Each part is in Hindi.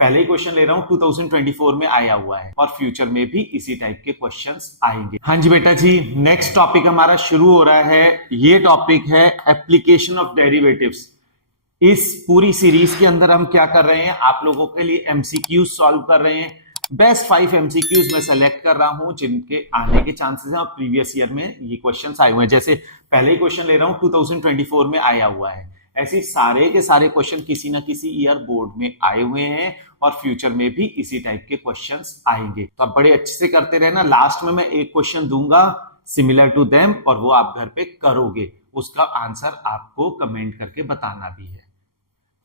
पहले ही क्वेश्चन ले रहा हूं 2024 में आया हुआ है और फ्यूचर में भी इसी टाइप के क्वेश्चंस आएंगे। हाँ जी बेटा जी, नेक्स्ट टॉपिक हमारा शुरू हो रहा है। ये टॉपिक है एप्लीकेशन ऑफ डेरिवेटिव्स। इस पूरी सीरीज के अंदर हम क्या कर रहे हैं, आप लोगों के लिए एमसीक्यूज सॉल्व कर रहे हैं। बेस्ट 5 एमसीक्यूज मैं सेलेक्ट कर रहा हूं जिनके आने के चांसेस हैं और प्रीवियस ईयर में ये क्वेश्चंस आए हुए हैं। जैसे पहले ही क्वेश्चन ले रहा हूं 2024 में आया हुआ है, ऐसे सारे के सारे क्वेश्चन किसी ना किसी ईयर बोर्ड में आए हुए हैं और फ्यूचर में भी इसी टाइप के क्वेश्चंस आएंगे। तो आप बड़े अच्छे से करते रहना। लास्ट में मैं एक क्वेश्चन दूंगा सिमिलर टू देम और वो आप घर पे करोगे, उसका आंसर आपको कमेंट करके बताना भी है।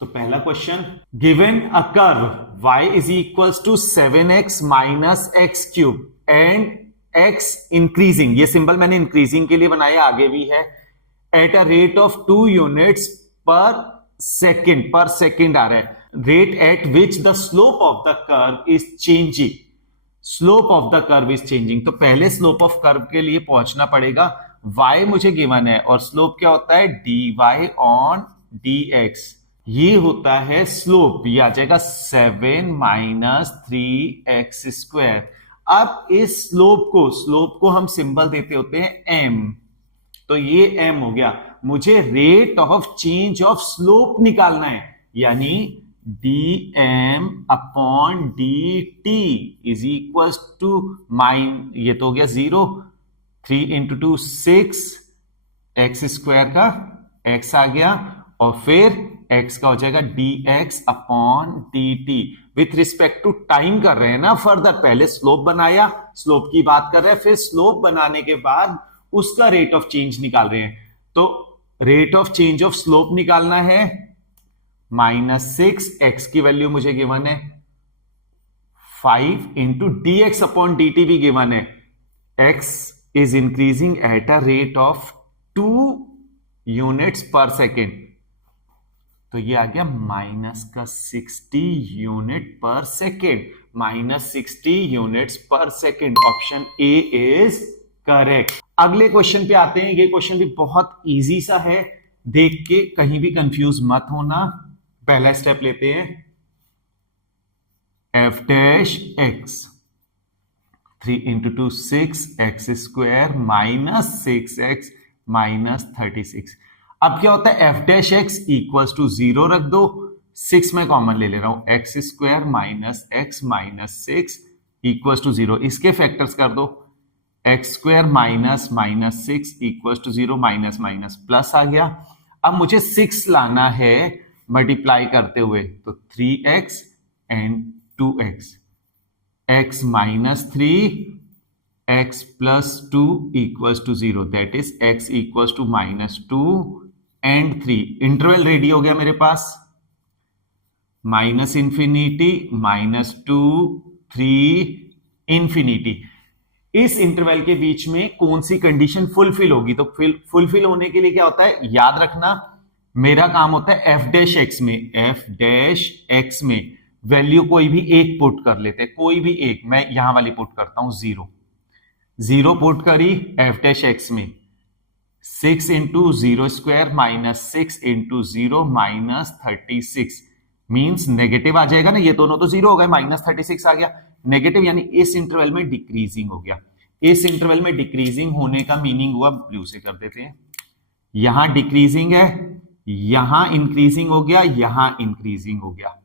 तो पहला question, given a curve y is equals to 7x minus x cube and x increasing, ये सिंबल मैंने इंक्रीजिंग के लिए बनाया, आगे भी है, at a rate of 2 units per second आ रहा है, rate at which the slope of the curve is changing, slope of the curve is changing. तो पहले स्लोप ऑफ कर्व के लिए पहुंचना पड़ेगा। y मुझे गिवन है और स्लोप क्या होता है, dy ऑन dx, ये होता है स्लोप, ये आ जाएगा 7 माइनस 3x स्क्वायर। अब इस स्लोप को हम सिंबल देते होते हैं m, तो ये m हो गया। मुझे rate of change of slope निकालना है, यानी dm upon dt is equal to ये तो हो गया 0, 3 इंटू 2 6, x स्क्वायर का x आ गया और फिर x का हो जाएगा dx upon dt। With respect to time कर रहे हैं ना फर्दर, पहले स्लोप बनाया, स्लोप की बात कर रहे हैं, फिर स्लोप बनाने के बाद उसका रेट ऑफ चेंज निकाल रहे हैं। तो rate of change of slope निकालना है, -6, x की वैल्यू मुझे गिवन है 5 इंटू dx अपॉन dt भी गिवन है, x is increasing at a rate of 2 units per second, तो ये आ गया -60 यूनिट पर second, -60 units per second. Option A is correct. अगले क्वेश्चन पे आते हैं। ये क्वेश्चन भी बहुत इजी सा है, देख के कहीं भी कंफ्यूज मत होना। पहला स्टेप लेते हैं, f dash x 3 into 2 6 x square minus 6x minus 36। अब क्या होता है, f dash x equals to 0 रख दो, 6 में कॉमन ले रहा हूं, x square minus x minus 6 equals to 0, इसके फैक्टर्स कर दो, x square minus minus 6 equals to 0, minus minus plus आ गया। अब मुझे 6 लाना है मल्टीप्लाई करते हुए, तो 3x and 2x, x minus 3 x plus 2 equals to 0, that is x equals to -2 and 3। Interval ready हो गया मेरे पास, माइनस इंफिनिटी -2 3 इंफिनिटी। इस इंटरवल के बीच में कौन सी कंडीशन फुलफिल होगी, तो फुलफिल होने के लिए क्या होता है, याद रखना मेरा काम होता है f डैश x में, f डैश x में वैल्यू कोई भी एक पुट कर लेते हैं, कोई भी एक, मैं यहां वाली पुट करता हूं 0 पुट करी f डैश x में, 6 into 0 square minus 6 into 0 minus 36, means negative आ जाएगा ना, ये दोनों तो 0 हो गए, माइनस 36 आ गया, नेगेटिव यानी इस इंटरवल में डिक्रीजिंग हो गया। इस इंटरवल में डिक्रीजिंग होने का मीनिंग हुआ, ब्लू से कर देते हैं, यहां डिक्रीजिंग है, यहां इंक्रीजिंग हो गया, यहां इंक्रीजिंग हो गया।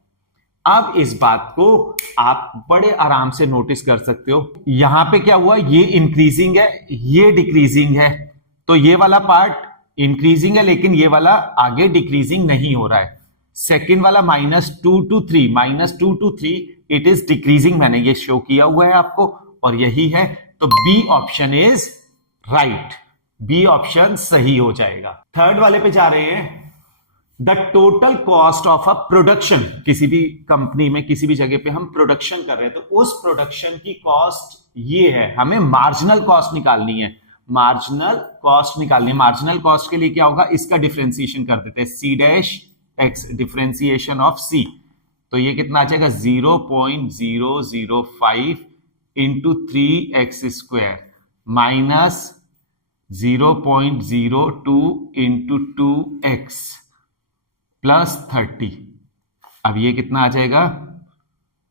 अब इस बात को आप बड़े आराम से नोटिस कर सकते हो, यहां पे क्या हुआ, ये इंक्रीजिंग है, ये डिक्रीजिंग है, तो ये वाला पार्ट इंक्रीजिंग है लेकिन ये वाला आगे डिक्रीजिंग नहीं हो रहा है। सेकेंड वाला -2 to 3 इट इज डिक्रीजिंग, मैंने ये शो किया हुआ है आपको, और यही है, तो B option is right, B option सही हो जाएगा। थर्ड वाले पे जा रहे हैं, the total cost of a production, किसी भी कंपनी में किसी भी जगह पे हम प्रोडक्शन कर रहे हैं, तो उस प्रोडक्शन की कॉस्ट ये है, हमें मार्जिनल कॉस्ट निकालनी है, मार्जिनल कॉस्ट निकालनी है। मार्जिनल कॉस्ट के लिए क्या होगा, इसका डिफरेंशिएशन कर देते हैं, c dash x differentiation of c, तो ये कितना आ जाएगा 0.005 into 3x square minus 0.02 into 2x plus 30। अब ये कितना आ जाएगा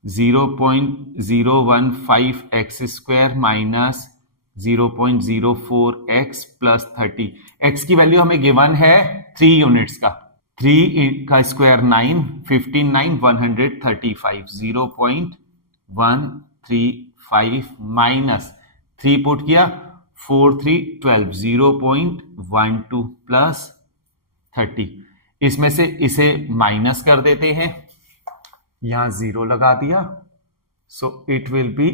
0.015 x square minus 0.04 x plus 30। X की वैल्यू हमें गिवन है 3 यूनिट्स का, 3 का स्क्वायर 9, 15 9 135, 0.135 माइनस 3 पुट किया 4 3 12, 0.12 प्लस 30। इसमें से इसे माइनस कर देते हैं, यहां 0 लगा दिया, सो इट विल बी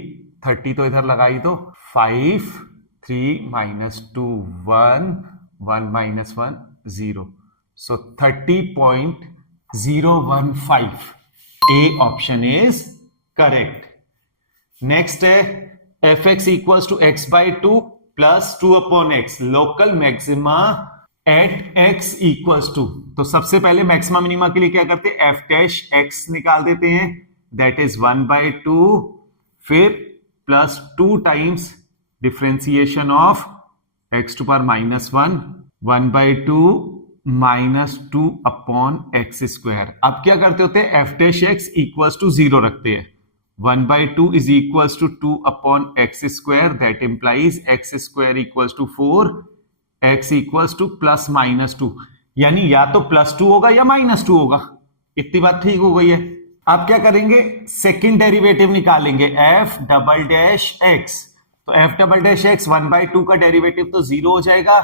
30 तो इधर लगाई दो, 5 3 minus 2 1 1 minus 1 0, so 30.015। A option is correct. Next है f x equals to x by 2 plus 2 upon x, local maxima at x equals to. तो सबसे पहले मैक्सिमा मिनिमा के लिए क्या करते हैं, एफ डैश एक्स निकाल देते हैं, दैट इज 1/2, फिर plus 2 times differentiation of x to power minus 1, 1/2 minus 2 upon x square. अब क्या करते होते हैं, f dash x equals to 0 रखते हैं, 1/2 is equals to 2 upon x square, that implies x square equals to 4, x equals to plus minus 2, यानी या तो +2 होगा या -2 होगा। इतनी बात ठीक हो गई है। अब क्या करेंगे, सेकंड डेरिवेटिव निकालेंगे, एफ डबल डैश एक्स। तो एफ डबल डैश एक्स 1/2 का डेरिवेटिव तो 0 हो जाएगा,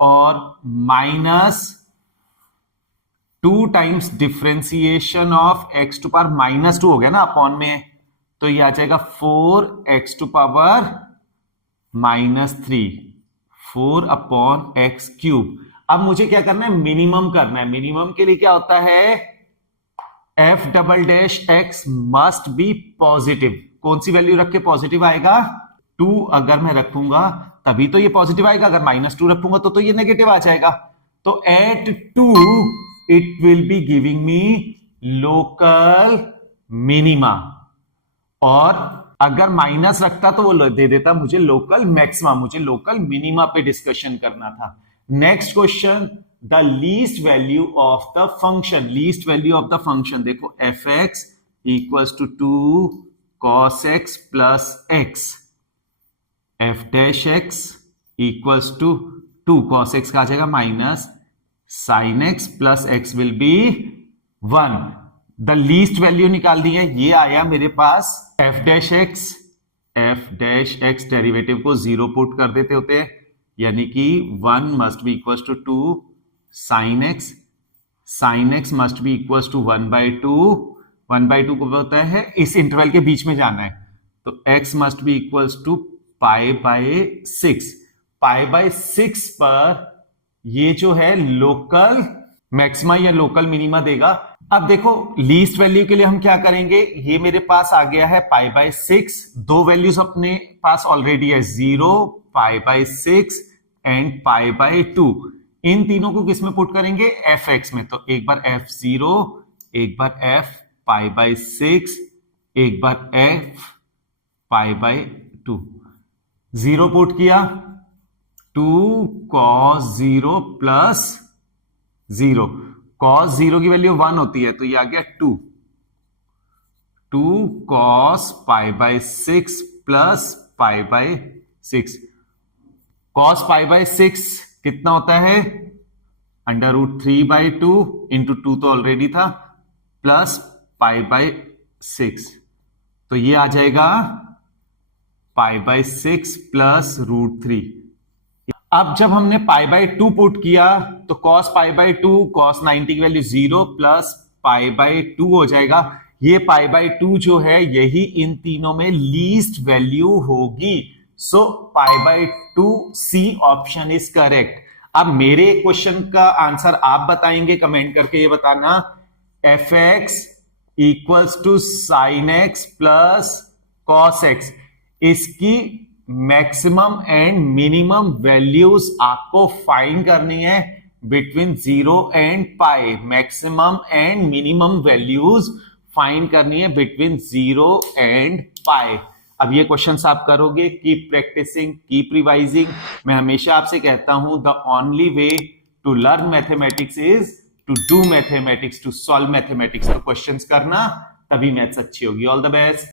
और -2 times differentiation of x to power -2 हो गया ना, अपॉन में, तो ये आ जाएगा 4x to power -3, 4 upon x cube. अब मुझे क्या करना है, मिनिमम करना है। मिनिमम के लिए क्या होता है, F double dash x must B positive. कौन सी वैल्यू रख के पॉजिटिव आएगा, 2 अगर मैं रखूंगा तभी तो ये पॉजिटिव आएगा, अगर -2 रखूंगा तो ये नेगेटिव आ जाएगा। तो at 2 it will be giving me local minima, और अगर माइनस रखता तो वो दे देता मुझे लोकल मैक्सिमा। मुझे लोकल मिनिमा पे डिस्कशन करना था। Next question, the least value of the function. Least value of the function देखो, f x equals to 2 cos x plus x, f dash x equals to 2 cos x का आ जाएगा minus sine x plus x will be 1। The least value निकाल दी है, ये आया मेरे पास f dash x. F dash x derivative को 0 पुट कर देते होते हैं, यानी कि 1 must be equals to 2 sine x, sine x must be equals to 1/2। 1/2 को होता है इस इंटरवल के बीच में जाना है, तो x must be equals to π/6। π/6 पर ये जो है लोकल मैक्सिमा या लोकल मिनिमा देगा। अब देखो लीस्ट वैल्यू के लिए हम क्या करेंगे, ये मेरे पास आ गया है π/6, दो वैल्यूज अपने पास ऑलरेडी है, 0, π/6 एंड π/2। इन तीनों को किस में पुट करेंगे, एफ एक्स में। तो एक बार f0, एक बार f π/6, एक बार f π/2। 0 पुट किया, 2 cos 0 प्लस 0, cos 0 की वैल्यू 1 होती है, तो ये आ गया 2 cos π/6 प्लस π/6। cos π/6 कितना होता है, √3/2 इंटू 2 तो ऑलरेडी था, प्लस π/6, तो ये आ जाएगा π/6 प्लस √3। अब जब हमने π/2 पुट किया तो cos π/2 cos 90 की वैल्यू 0 प्लस π/2 हो जाएगा। ये π/2 जो है यही इन तीनों में लीस्ट वैल्यू होगी, सो π/2 सी ऑप्शन इज करेक्ट। अब मेरे क्वेश्चन का आंसर आप बताएंगे कमेंट करके, ये बताना f x equals to sine x plus cos x, इसकी मैक्सिमम एंड मिनिमम वैल्यूज आपको फाइंड करनी है between 0 and pi. Maximum and minimum values find करनी है बिटवीन 0 एंड पाई। अब ये क्वेश्चंस आप करोगे, कीप प्रैक्टिसिंग, कीप रिवाइजिंग। मैं हमेशा आपसे कहता हूं the only way to learn mathematics is to do mathematics, to solve mathematics. तो क्वेश्चंस करना तभी मैथ्स अच्छी होगी। All the best.